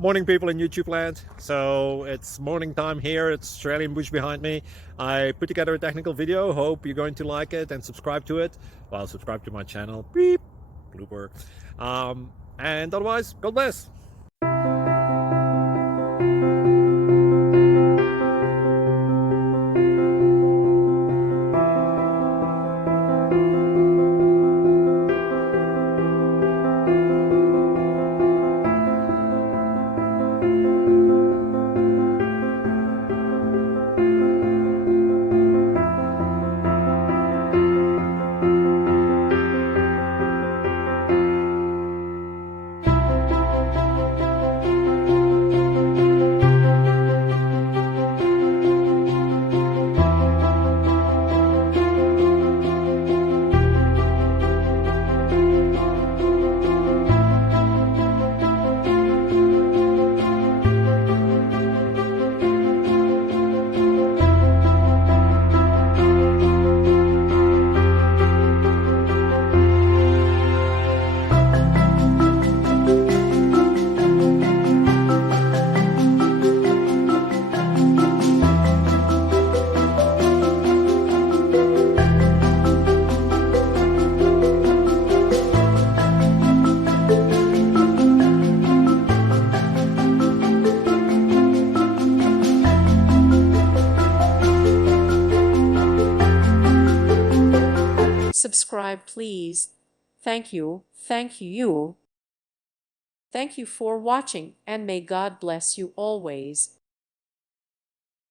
Morning, people in YouTube land. So it's morning time here. It's Australian bush behind me. I put together a technical video. Hope you're going to like it and subscribe to it. Well, subscribe to my channel. Beep, blooper. And otherwise, God bless. Subscribe, please. Thank you. Thank you. Thank you for watching, and may God bless you always.